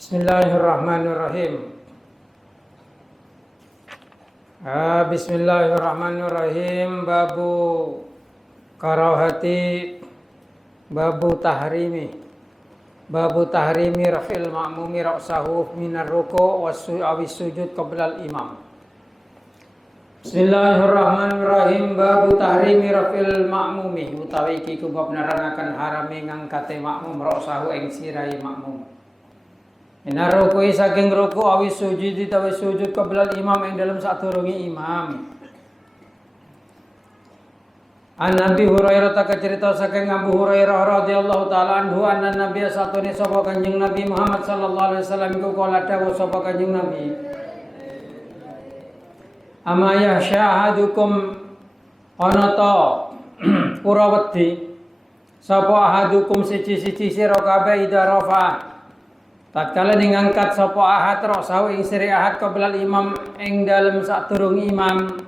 Bismillahirrahmanirrahim. Bismillahirrahmanirrahim. Babu karahati, babu tahrimi, rafil ma'mumi ra'sahu minar ruku' awis sujud qabla al-imam. Bismillahirrahmanirrahim. Babu tahrimi rafil ma'mumi, utawi iki kubab nerangaken harame ngangkate makmum ra'sahu ing sirai makmum. Minar ruku'i saking ruku' awis sujud utawi sujud qabla imam ing dalam sadurunge imam. An Nabi Hurairah cerita saking Abu Hurairah radhiyallahu taala anhu anna Nabi satune sapa Kanjeng Nabi Muhammad sallallahu alaihi wasallam iku kala dawuh sapa Kanjeng Nabi. Ama yahsyahadukum ana ta ora wedi sapa ahadukum siji-siji sira kabeh ida rafa tatkala ngangkat sapa ahad ra'sahu ing siri ahad qabla imam ing dalem sadurung imam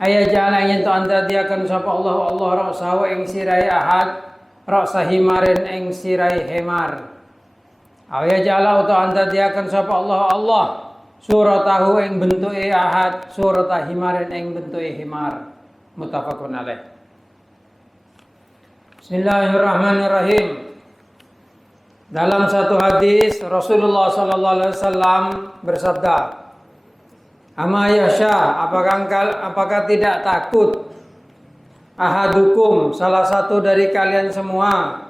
aya jala yen to andadiaken sapa Allah ra'sahu ing sirai ahad ra'sa himarin ing sirai himar aya jala uta andadiaken sapa Allah suratahu ing bentuke ahad surata himarin ing bentuke himar. Muttafaqun alaih. Bismillahirrahmanirrahim. Dalam satu hadis Rasulullah sallallahu alaihi wasallam bersabda, "Ama yasha, apakah tidak takut ahadukum salah satu dari kalian semua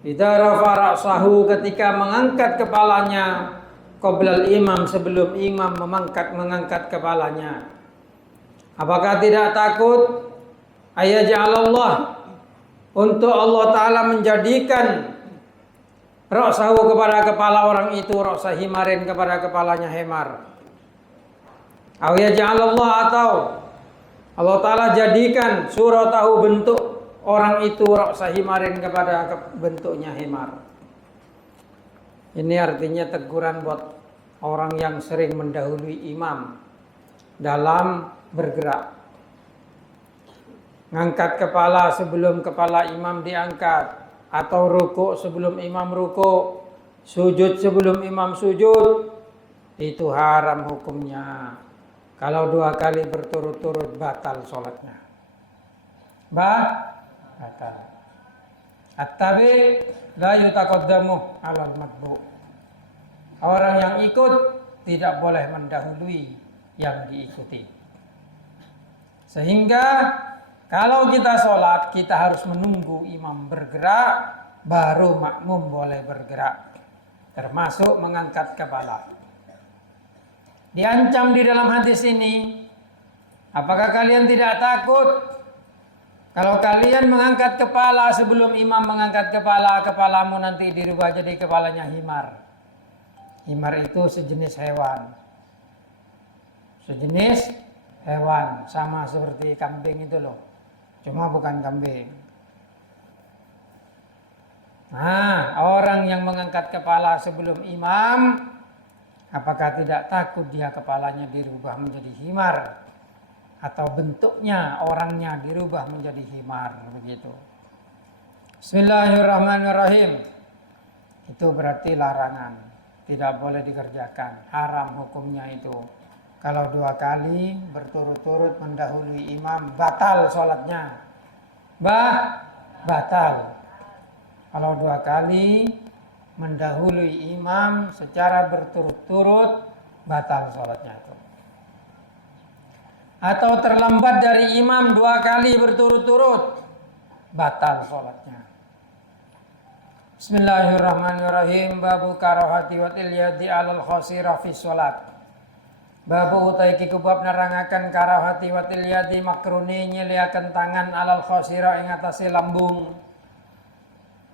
idza rafa ra'sahu ketika mengangkat kepalanya qoblal imam sebelum imam mengangkat kepalanya. Apakah tidak takut ayaj'alallah untuk Allah taala menjadikan ra'sahu kepada kepala orang itu ra'sa himarin kepada kepalanya himar. Aw yaj'alallah atau Allah taala jadikan suratahu bentuk orang itu ra'sa himarin kepada bentuknya himar." Ini artinya teguran buat orang yang sering mendahului imam dalam bergerak. Ngangkat kepala sebelum kepala imam diangkat, atau ruku sebelum imam ruku, sujud sebelum imam sujud, itu haram hukumnya. Kalau 2 kali berturut-turut batal sholatnya. Batal. At-tabi la yutaqaddamu 'alal matbu'. Orang yang ikut tidak boleh mendahului yang diikuti. Sehingga kalau kita sholat, kita harus menunggu imam bergerak, baru makmum boleh bergerak. Termasuk mengangkat kepala. Diancam di dalam hadis ini, apakah kalian tidak takut kalau kalian mengangkat kepala sebelum imam mengangkat kepala, kepalamu nanti dirubah jadi kepalanya himar. Himar itu sejenis hewan. Sama seperti kambing itu loh. Cuma bukan kambing. Nah, orang yang mengangkat kepala sebelum imam, apakah tidak takut dia kepalanya dirubah menjadi himar? Atau bentuknya orangnya dirubah menjadi himar, begitu. Bismillahirrahmanirrahim. Itu berarti larangan, tidak boleh dikerjakan, haram hukumnya itu. Kalau 2 kali berturut-turut mendahului imam, batal sholatnya. Batal. Kalau 2 kali mendahului imam secara berturut-turut, batal sholatnya itu. Atau terlambat dari imam 2 kali berturut-turut, batal sholatnya. Bismillahirrahmanirrahim. Babu karahati watil yadi alal khosira fi sholat. Babu utai kikubab nerangakan karahati watil yadi makruni nyeliakan tangan alal khosira ing atase lambung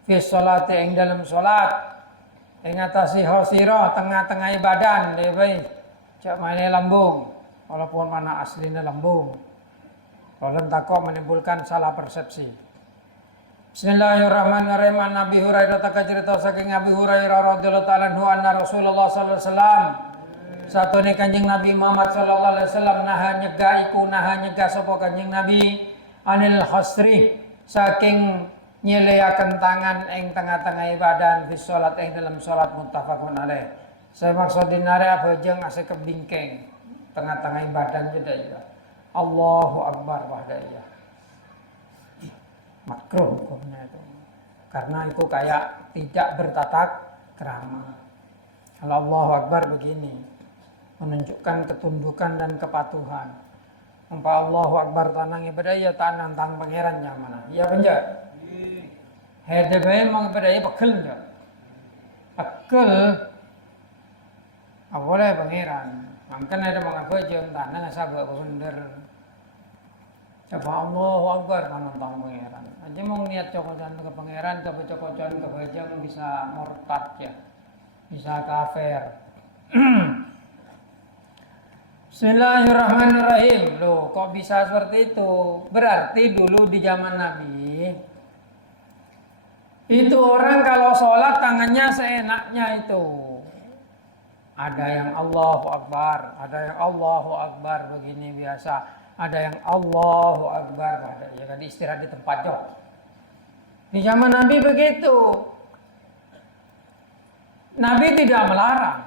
fi sholat ing dalam sholat ing atase khosira tengah-tengah badan dewe cak maine lambung. Walaupun mana aslinya lambung. Kalau takut menimbulkan salah persepsi. Bismillahirrahmanirrahim. Nabi Hurairah cerita saking Nabi Hurairah radhiyallahu ta'ala anhu anna Rasulullah sallallahu alaihi wasallam satune Kanjeng Nabi Muhammad sallallahu alaihi wasallam naha nyegah sapa Kanjeng Nabi anil khasri saking nyeleaken tangan ing tengah-tengah badan fi salat ing dalam salat. Muttafaqun alaih. Saya maksudin area bejeng asa kebingkeng. Tengah-tengah badan juga ya. Allahu Akbar wahdaya. Makruh hukumnya itu. Karena itu kayak tidak bertatak krama. Kalau Allahu Akbar begini, menunjukkan ketundukan dan kepatuhan. Umpama Allahu Akbar tanang ibadah ya tanang tang pangeran yang mana? Iya benar. Hede bae mang ibadah ya pekel enggak? Pekel. Boleh pangeran. Mangkan ada mga jeng tanang asa bener. Coba Allahu Akbar manantang pangeran. Aja mau niat cokocan ke pangeran, coba cokocan ke bajang bisa murtad ya. Bisa kafir. Bismillahirrahmanirrahim. Loh, kok bisa seperti itu? Berarti dulu di zaman Nabi itu orang kalau sholat tangannya seenaknya itu. Ada yang Allahu Akbar, ada yang Allahu Akbar begini biasa, ada yang Allahu Akbar, ada ya tadi istirahat di tempat jo. Di zaman Nabi begitu. Nabi tidak melarang.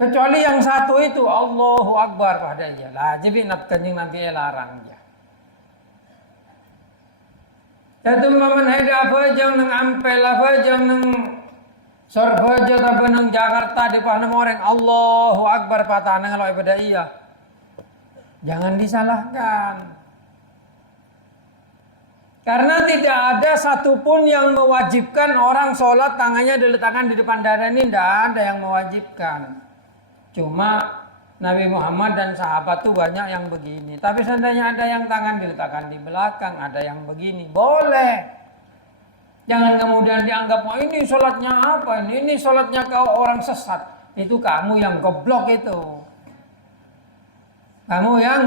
Kecuali yang satu itu Allahu Akbar padanya. Lah jadi kanjeng Nabi larang ya. Datu maman haida apa jang nang ampel apa jang nang Sorbaja tapi nang Jakarta di panam orang Allahu Akbar patah nang kalau ibadah iya. Jangan disalahkan. Karena tidak ada satupun yang mewajibkan orang sholat tangannya diletakkan di depan dada ini, tidak ada yang mewajibkan. Cuma Nabi Muhammad dan sahabat tuh banyak yang begini. Tapi seandainya ada yang tangan diletakkan di belakang, ada yang begini, boleh. Jangan kemudian dianggap, oh ini sholatnya apa ini sholatnya kau orang sesat. Itu kamu yang goblok itu. Kamu yang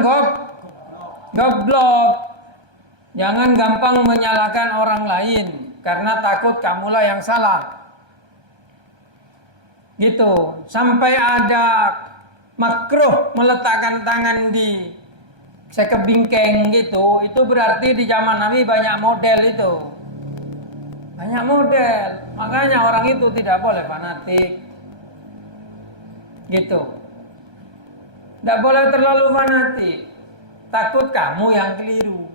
goblok. Jangan gampang menyalahkan orang lain karena takut kamulah yang salah. Gitu. Sampai ada makruh meletakkan tangan di sekebingkeng gitu, itu berarti di zaman Nabi banyak model itu. Banyak model. Makanya orang itu tidak boleh fanatik. Gitu. Tidak boleh terlalu fanatik. Takut kamu yang keliru.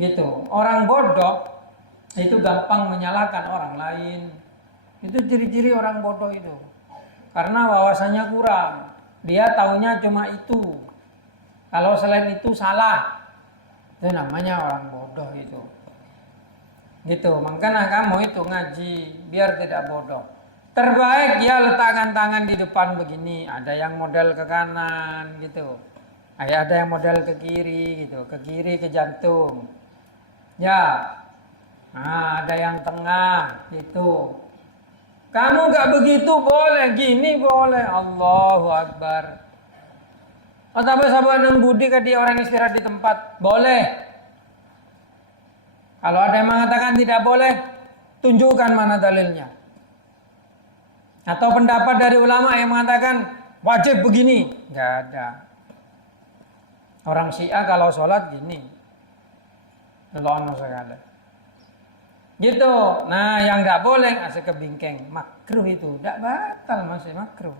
Gitu. Orang bodoh itu gampang menyalahkan orang lain. Itu ciri-ciri orang bodoh itu. Karena wawasannya kurang. Dia taunya cuma itu. Kalau selain itu salah. Itu namanya orang bodoh itu. Gitu. Makanya kamu itu ngaji biar tidak bodoh. Terbaik ya letakkan tangan di depan begini. Ada yang model ke kanan gitu. Ada yang model ke kiri gitu. Ke kiri ke jantung. Ya, nah, ada yang tengah gitu. Kamu gak begitu boleh, gini boleh. Allahu Akbar. Atau sahabat nang budi kadi orang istirahat di tempat boleh. Kalau ada yang mengatakan tidak boleh, tunjukkan mana dalilnya. Atau pendapat dari ulama yang mengatakan wajib begini, gak ada. Orang Syiah kalau sholat gini. Lono sekali. Gitu. Nah, yang enggak boleh asal kebingkeng, makruh itu. Enggak batal masih makruh.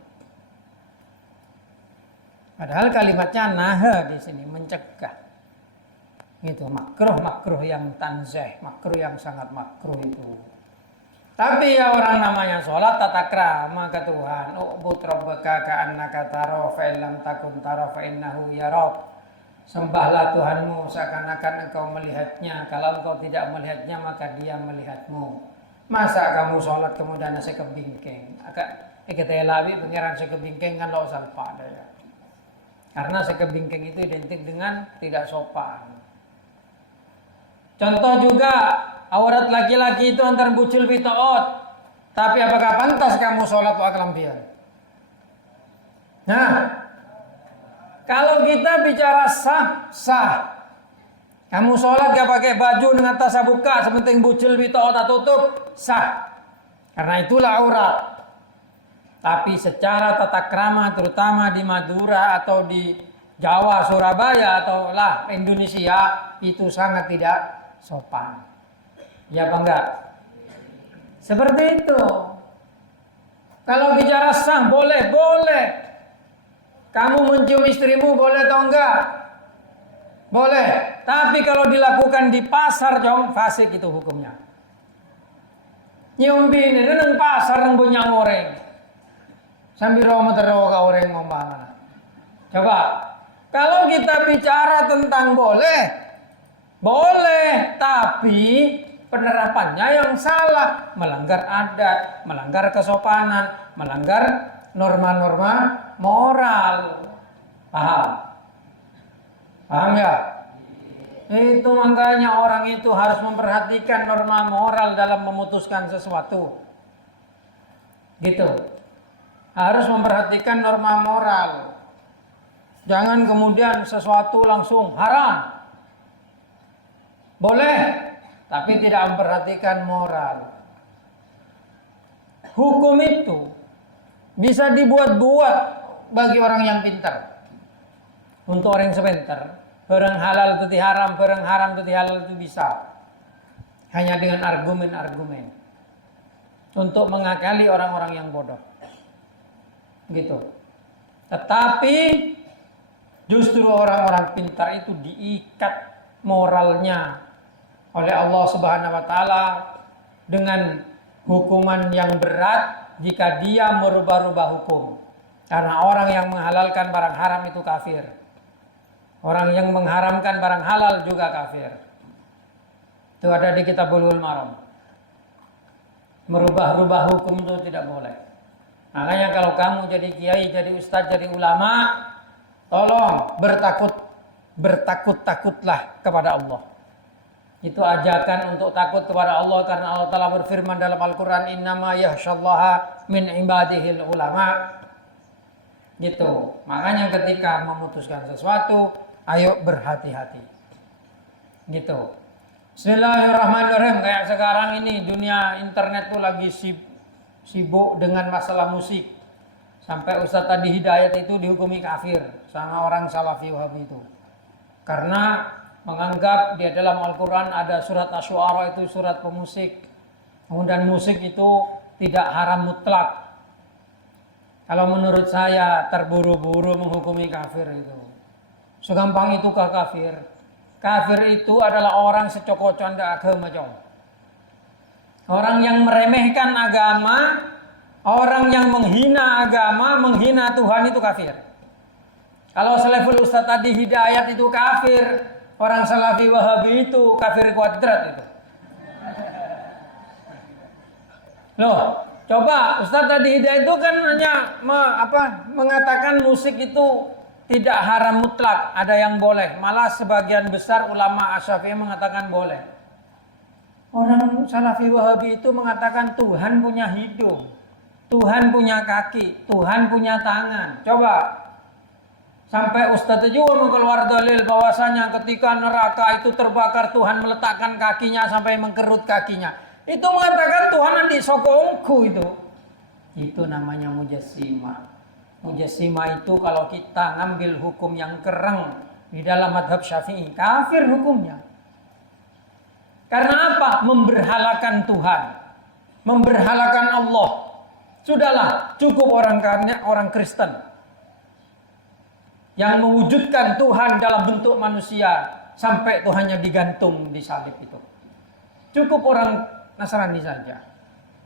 Padahal kalimatnya naha di sini mencegah. Gitu, makruh yang tanzih, makruh yang sangat makruh itu. Tapi ya orang namanya sholat tata krama ke Tuhan. U'bud rabbaka ka'annaka tara fa illam takun tara fa innahu yarab. Sembahlah Tuhanmu seakan-akan engkau melihatnya. Kalau engkau tidak melihatnya maka dia melihatmu. Masa kamu sholat kemudian nasi kebingkeng? Kita lawi pengiran nasi kebingkeng kan lo sampah ya. Karena nasi kebingkeng itu identik dengan tidak sopan. Contoh juga aurat laki-laki itu antar bucul bitaot. Tapi apakah pantas kamu sholat wa kelampian? Nah, kalau kita bicara sah. Kamu sholat gak pakai baju dengan tas buka, sepenting bucil bitaot tutup, sah. Karena itulah aurat. Tapi secara tata krama, terutama di Madura atau di Jawa, Surabaya atau lah Indonesia, itu sangat tidak sopan. Ya apa enggak? Seperti itu. Kalau bicara sah boleh, boleh. Kamu mencium istrimu boleh atau enggak? Boleh. Tapi kalau dilakukan di pasar, jong, fasik itu hukumnya. Nyium bini, neng pasar neng punya goreng. Sambil romo teroka goreng ngomong. Coba. Kalau kita bicara tentang boleh, boleh. Tapi penerapannya yang salah, melanggar adat, melanggar kesopanan, melanggar norma-norma moral. Paham? Paham ya? Itu makanya orang itu harus memperhatikan norma moral dalam memutuskan sesuatu. Gitu. Harus memperhatikan norma moral. Jangan kemudian sesuatu langsung haram. Boleh, tapi tidak memperhatikan moral. Hukum itu bisa dibuat-buat bagi orang yang pintar. Untuk orang yang sebentar, barang halal itu diharam, barang haram itu dihalal itu bisa. Hanya dengan argumen-argumen. Untuk mengakali orang-orang yang bodoh. Gitu. Tetapi justru orang-orang pintar itu diikat moralnya oleh Allah Subhanahu wa taala dengan hukuman yang berat jika dia merubah-rubah hukum. Karena orang yang menghalalkan barang haram itu kafir. Orang yang mengharamkan barang halal juga kafir. Itu ada di kitab Bulughul Maram. Merubah-rubah hukum itu tidak boleh. Makanya kalau kamu jadi kiai, jadi ustadz, jadi ulama, tolong bertakut-takutlah kepada Allah. Itu ajakan untuk takut kepada Allah karena Allah Ta'ala berfirman dalam Al-Quran, innama yakhsyallaha min ibadihil ulama. Gitu. Makanya ketika memutuskan sesuatu, ayo berhati-hati. Gitu. Bismillahirrahmanirrahim. Kayak sekarang ini dunia internet tuh lagi sibuk dengan masalah musik. Sampai Ustadz tadi Hidayat itu dihukumi kafir sama orang Salafi Wahabi itu. Karena menganggap di dalam Al-Quran ada surat Asy-Syu'ara itu surat pemusik. Kemudian musik itu tidak haram mutlak. Kalau menurut saya terburu-buru menghukumi kafir itu. Segampang itukah kafir? Kafir itu adalah orang secokot-cokot agama jong. Orang yang meremehkan agama, orang yang menghina agama, menghina Tuhan itu kafir. Kalau Salaful Ustadz tadi Hidayat itu kafir, orang Salafi Wahabi itu kafir kuadrat itu. Loh, coba Ustadz tadi Hidayat itu kan hanya mengatakan musik itu tidak haram mutlak, ada yang boleh. Malah sebagian besar ulama Asy-Syafi'i mengatakan boleh. Orang Salafi Wahabi itu mengatakan Tuhan punya hidung, Tuhan punya kaki, Tuhan punya tangan. Coba sampai Ustadz juga mengeluar dalil bahwasanya ketika neraka itu terbakar Tuhan meletakkan kakinya sampai mengkerut kakinya. Itu mengatakan Tuhan nanti sokongku itu. Itu namanya mujassimah. Mujassimah itu kalau kita ngambil hukum yang kereng di dalam madhab Syafi'i, kafir hukumnya. Karena apa? Memberhalakan Tuhan, memberhalakan Allah. Sudahlah, cukup orang Kristen yang mewujudkan Tuhan dalam bentuk manusia sampai Tuhannya digantung di salib itu. Cukup orang Nasrani saja.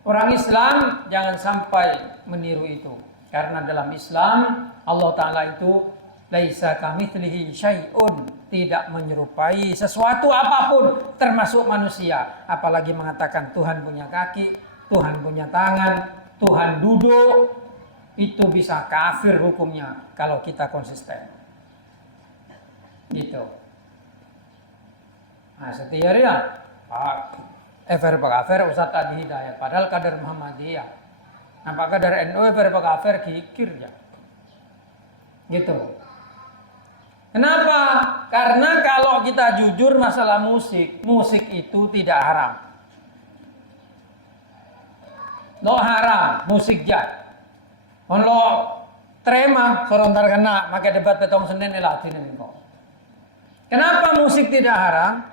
Orang Islam jangan sampai meniru itu. Karena dalam Islam Allah Ta'ala itu laisa kamitslihi syai'un, tidak menyerupai sesuatu apapun termasuk manusia. Apalagi mengatakan Tuhan punya kaki, Tuhan punya tangan, Tuhan duduk. Itu bisa kafir hukumnya kalau kita konsisten. Gitu. Nah, setiap ya Pak kafir Ustadz tadi Hidayat, padahal kader Muhammadiyah. Apakah dari NU kafir kikir ya? Gitu. Kenapa? Karena kalau kita jujur masalah musik itu tidak haram. Lo haram musik ya. Lo terima serontar kena pakai debat petong Senin elatin kok. Kenapa musik tidak haram?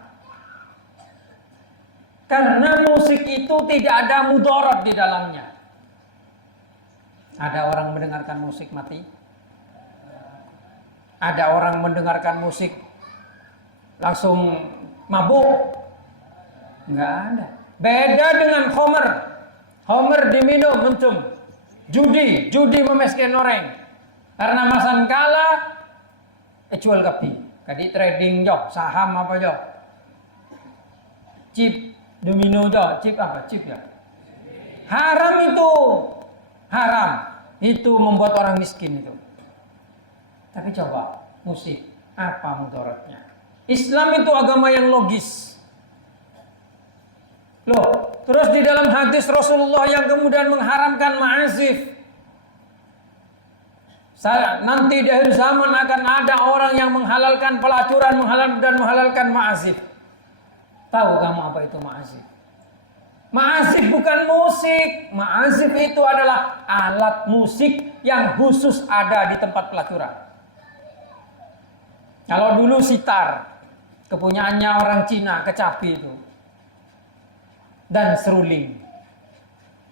Karena musik itu tidak ada mudarat di dalamnya. Ada orang mendengarkan musik mati? Ada orang mendengarkan musik langsung mabuk? Enggak ada. Beda dengan Homer. Homer diminum mencum. Judi memesken orang. Karena masan kala jual kapi. Kadi trading jo, saham apa jo. Chip domino jo, chip apa? Chip ya. Haram itu. Haram. Itu membuat orang miskin itu. Tapi coba musik, apa mudaratnya? Islam itu agama yang logis. Loh, terus di dalam hadis Rasulullah yang kemudian mengharamkan ma'azif. Nanti di akhir zaman akan ada orang yang menghalalkan pelacuran, menghalalkan ma'azif. Tahu kamu apa itu ma'azif? Ma'azif bukan musik. Ma'azif itu adalah alat musik yang khusus ada di tempat pelacuran. Kalau dulu sitar, kepunyaannya orang Cina, kecapi itu. Dan seruling.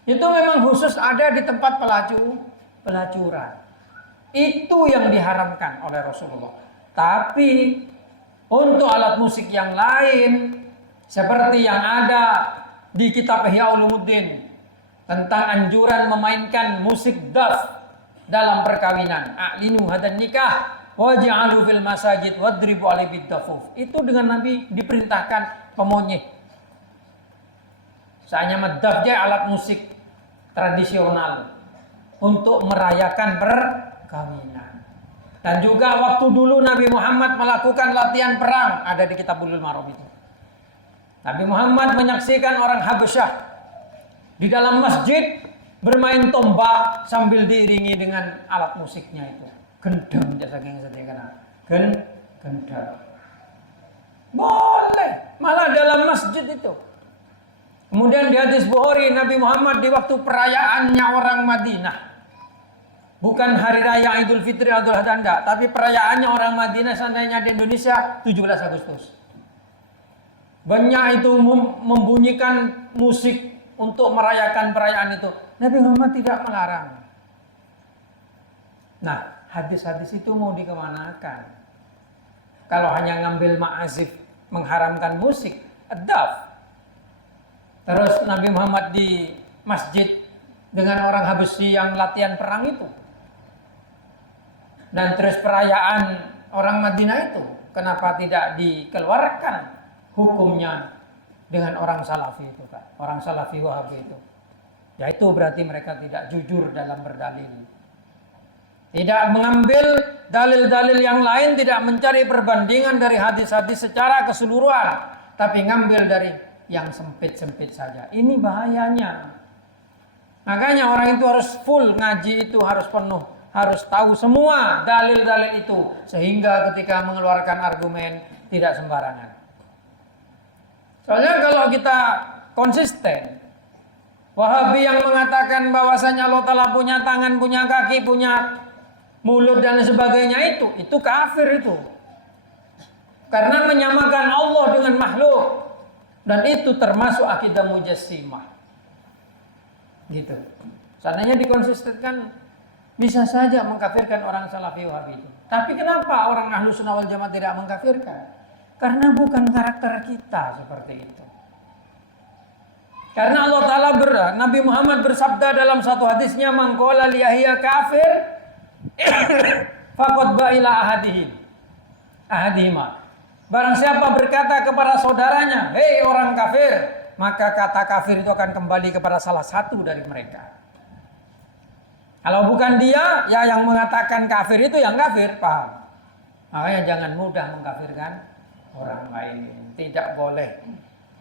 Itu memang khusus ada di tempat pelacuran. Itu yang diharamkan oleh Rasulullah. Tapi untuk alat musik yang lain, seperti yang ada di kitab Ihya Ulumuddin tentang anjuran memainkan musik daf dalam perkawinan. A'linu hadan nikah waj'alu fil masajid wadribu alaihi bid-dafuf. Itu dengan Nabi diperintahkan pemonyeh. Saya madaf dia alat musik tradisional untuk merayakan perkawinan. Dan juga waktu dulu Nabi Muhammad melakukan latihan perang, ada di kitab Bulughul Maram itu. Nabi Muhammad menyaksikan orang Habasyah di dalam masjid bermain tombak sambil diiringi dengan alat musiknya itu. Gendang jasa saking sedekah. Gendang. Boleh, malah dalam masjid itu. Kemudian di hadis Bukhari, Nabi Muhammad di waktu perayaannya orang Madinah, bukan hari raya Idul Fitri Idul Adha enggak, tapi perayaannya orang Madinah seandainya di Indonesia 17 Agustus. Banyak itu membunyikan musik untuk merayakan perayaan itu. Nabi Muhammad tidak melarang. Nah, hadis-hadis itu mau dikemanakan? Kalau hanya ngambil ma'azif mengharamkan musik, adaf. Terus Nabi Muhammad di masjid dengan orang Habasyi yang latihan perang itu. Dan terus perayaan orang Madinah itu. Kenapa tidak dikeluarkan hukumnya dengan orang Salafi itu kan? Orang Salafi Wahabi itu. Ya itu berarti mereka tidak jujur dalam berdalil. Tidak mengambil dalil-dalil yang lain, tidak mencari perbandingan dari hadis-hadis secara keseluruhan. Tapi ngambil dari yang sempit-sempit saja. Ini bahayanya. Makanya orang itu harus full ngaji itu, harus penuh, harus tahu semua dalil-dalil itu sehingga ketika mengeluarkan argumen tidak sembarangan. Soalnya kalau kita konsisten, Wahabi yang mengatakan bahwasanya Allah Ta'ala punya tangan, punya kaki, punya mulut dan sebagainya itu kafir itu. Karena menyamakan Allah dengan makhluk. Dan itu termasuk akidah mujassimah. Gitu. Seandainya dikonsistenkan, bisa saja mengkafirkan orang Salafi Wahabi itu. Tapi kenapa orang Ahlus Sunnah wal Jamaah tidak mengkafirkan? Karena bukan karakter kita seperti itu. Karena Allah Ta'ala Nabi Muhammad bersabda dalam satu hadisnya, "Man qala li ahya kafir faqad ba'ila ahadihima." Barang siapa berkata kepada saudaranya, "Hei orang kafir," maka kata kafir itu akan kembali kepada salah satu dari mereka. Kalau bukan dia, ya yang mengatakan kafir itu yang kafir, paham? Makanya jangan mudah mengkafirkan orang lain. Tidak boleh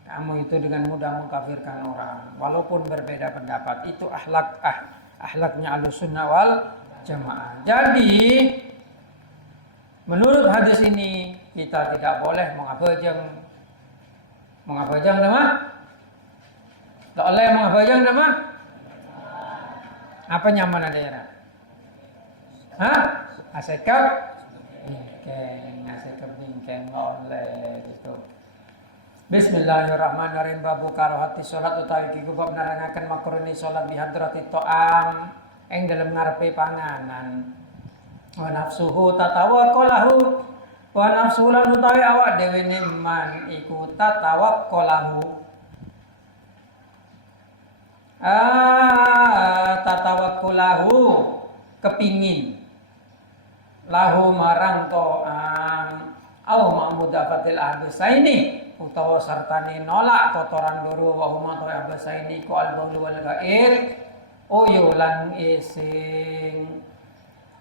kamu itu dengan mudah mengkafirkan orang, walaupun berbeda pendapat. Itu akhlaknya Ahlussunnah wal Jamaah. Jadi menurut hadis ini kita tidak boleh mengabajang nama. Tak boleh mengabajang nama. Apa nyaman daerah? Hah? Asekap bingkeng oleh gitu. Bismillahirrahmanirrahim. Babu karohati sholat utawi kiku bab narangaken makroni sholat bihadrati to'am ing dalem ngarepe panganan. Wa nafsuhu tatawakkalahu wa nafsu lan utawi awak dhewe man iku tatawakkalahu tatawakkalahu kepingin lahu marang to au ma'mudafatil ahbasaini utawa sartane nolak kotoran loro wa huma to ahbasaini ku al-baulu wal ghair oyo lan ising.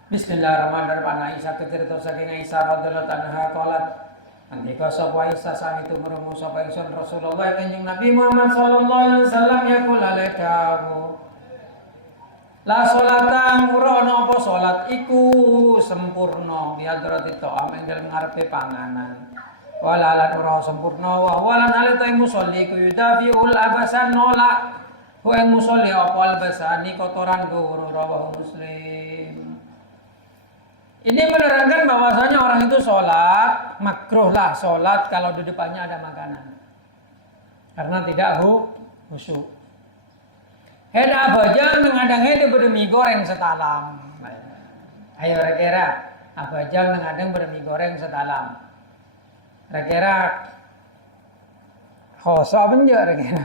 Bismillahirrahmanirrahim. Ana Isa kecerita saking Isa radhiyallahu anha qalat andika sapa Isa sang itu meremu sapa ingsun Rasulullah kanjeng Nabi Muhammad sallallahu alaihi wasallam yaqul alaihi la sholatan ora ana apa salat iku sempurna bi hadrati ta'am ing dalem ngarepe panganan wala lan ora sempurna wa walan alita musolli ku yudafiul abasan nolak ku ing musolli apa albasani kotoran guru rawahu Muslim. Ini menerangkan bahwasanya orang itu sholat, makruh lah sholat kalau di depannya ada makanan. Karena tidak khusyuk. Heda abaja mengadang heda bermi goreng setalam. Ayo kira abaja mengadang bermi goreng setalam. Kira hoso apa enggak kira?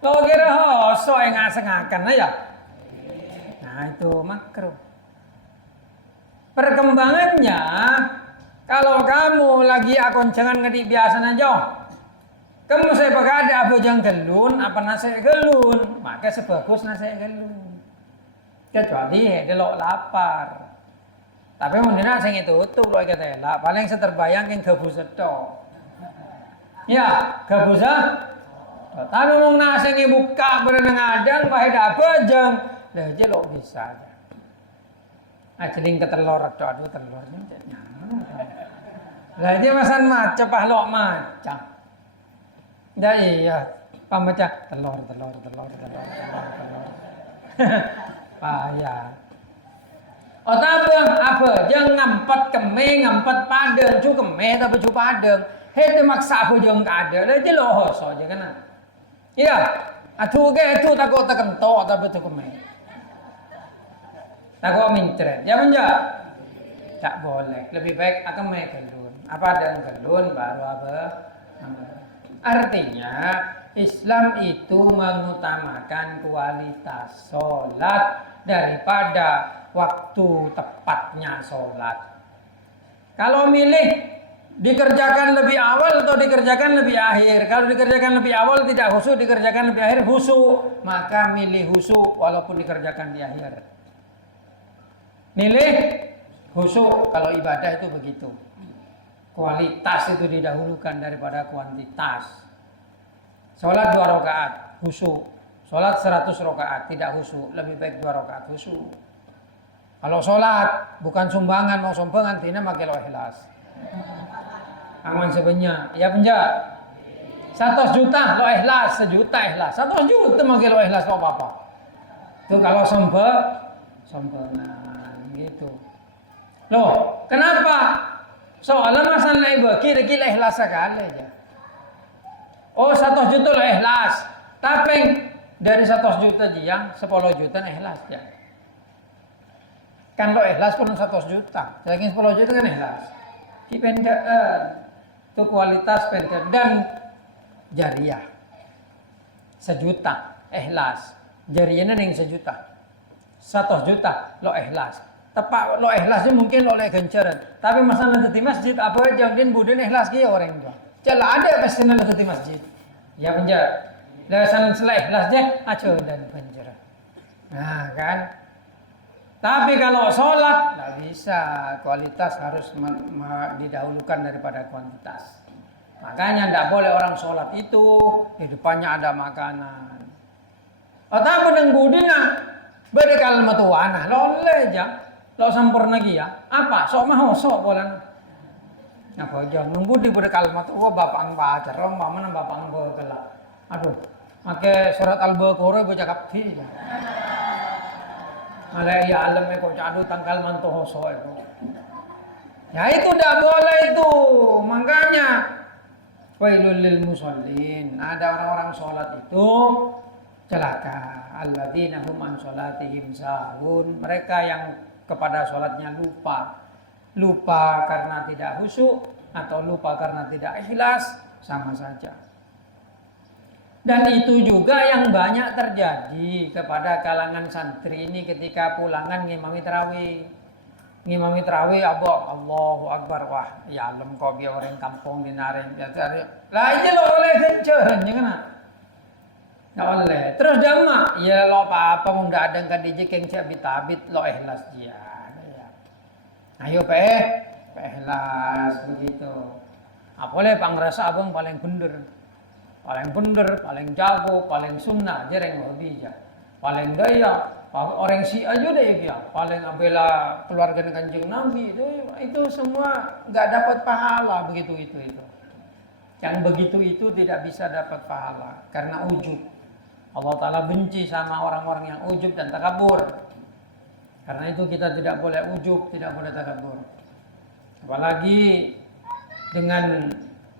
Lo kira hoso yang ngaseng-akan aja. Nah itu makruh. Perkembangannya, kalau kamu lagi akon jangan ngedik biasa aja. Kamu saya pakai ada apa yang gelun, apa nasi gelun, maka sebagus nasi gelun. Kecuali delok lapar. Tapi mungkin nasi itu tuh loh kita lah. Paling seterbayang yang gabus itu. Ya, gabusa. Tapi mau nasi ini buka berenang adang, pakai apa jeng, dah jelok bisa. Ajeling ke telur atau aduh telurnya lah dia masan macam pahlok macam dah iya pamacah telur payah apa jangan ngampet keme ngampet padeng cu keme tapi cu padeng hete maksa aku jeng kada lah dia loh so aja kan iya atuh ke itu takut tekentok tapi tu keme takut mincret, ya menjak? Tak boleh. Lebih baik akan main gelun. Apa ada yang gelun baru apa? Artinya Islam itu mengutamakan kualitas sholat daripada waktu tepatnya sholat. Kalau milih dikerjakan lebih awal atau dikerjakan lebih akhir. Kalau dikerjakan lebih awal tidak khusyuk, dikerjakan lebih akhir khusyuk. Maka milih khusyuk walaupun dikerjakan di akhir. Milih khusyuk kalau ibadah itu begitu. Kualitas itu didahulukan daripada kuantitas. Sholat 2 rakaat khusyuk. Sholat 100 rakaat tidak khusyuk. Lebih baik 2 rakaat khusyuk. Kalau sholat bukan sumbangan mau sumbangan tidak pakai lo ikhlas. Aman sebenarnya. Ya penjak. 100 juta lo ikhlas, 1 juta ikhlas. 100 juta pakai lo ikhlas apa-apa. Itu kalau sumbangan. Gitu. Loh, kenapa? Soalnya masalah ibu kira-kira ikhlas sekali aja. Oh, 100 juta lah ikhlas. Tapi dari 100 juta yang 10 juta ikhlas ya. Kan lo ikhlas pun 100 juta. Lagi 10 juta kan ikhlas. Dipendaan. Itu kualitas pendek dan jariah. 1 juta ikhlas. Jariahnya yang 1 juta. 100 juta lo ikhlas. Tepat lo ikhlasnya mungkin lo oleh gencaran. Tapi masalah di masjid apa aja din budin ikhlas dia orang tua. Jala ada pasti nala di masjid. Ya penjara. Lasan selah ikhlasnya aco dan penjara. Nah kan. Tapi kalau sholat tidak bisa. Kualitas harus didahulukan daripada kuantitas. Makanya tidak boleh orang sholat itu di depannya ada makanan. Atau benang budina berdekal matuana lo aja. Lo sempurna ya. Apa? Sok mau sok bolan. Apa aja nunggu di berkalimat bapak ang baca rom mana bapak ang berkelak. Aduh, make surat Al-Baqarah baca kapi. Ada ya alam kok aduh tangkal manto so itu. Ya itu tidak boleh itu. Makanya wailul lil musallin. Ada orang-orang sholat itu celaka. Alladzina hum an sholatihim sahun. Mereka yang kepada sholatnya lupa. Lupa karena tidak khusyuk atau lupa karena tidak ikhlas, sama saja. Dan itu juga yang banyak terjadi kepada kalangan santri ini ketika pulangan ngimami tarawih. Ngimami tarawih Allahu Akbar. Wah, ya alam kau biar orang kampung dinaring. Lah ini lo oleh kencern, jangan nak. Nggak boleh. Terus jamaah, ya lo apa-apa mau nggak ada kan DJ keng cabit-abit lo ikhlas dia. Ya. Ayo ikhlas begitu. Apa boleh pangrasa abang paling bener, paling jago, paling sunnah, jarang lebih ya. Paling daya, orang Syiah juga deh ya. Paling bela keluarga Kanjeng Nabi itu semua nggak dapat pahala begitu itu. Yang begitu itu tidak bisa dapat pahala karena ujub. Allah Ta'ala benci sama orang-orang yang ujub dan takabur. Karena itu kita tidak boleh ujub, tidak boleh takabur. Apalagi dengan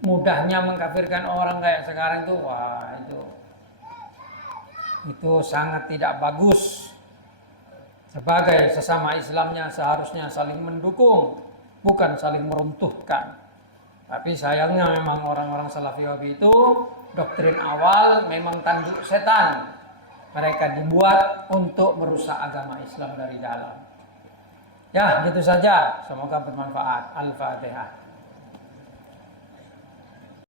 mudahnya mengkafirkan orang kayak sekarang itu, wah itu sangat tidak bagus. Sebagai sesama Islamnya seharusnya saling mendukung, bukan saling meruntuhkan. Tapi sayangnya memang orang-orang Salafi Wahabi itu doktrin awal memang tanduk setan. Mereka dibuat untuk merusak agama Islam dari dalam. Ya, gitu saja. Semoga bermanfaat. Al-Fatihah.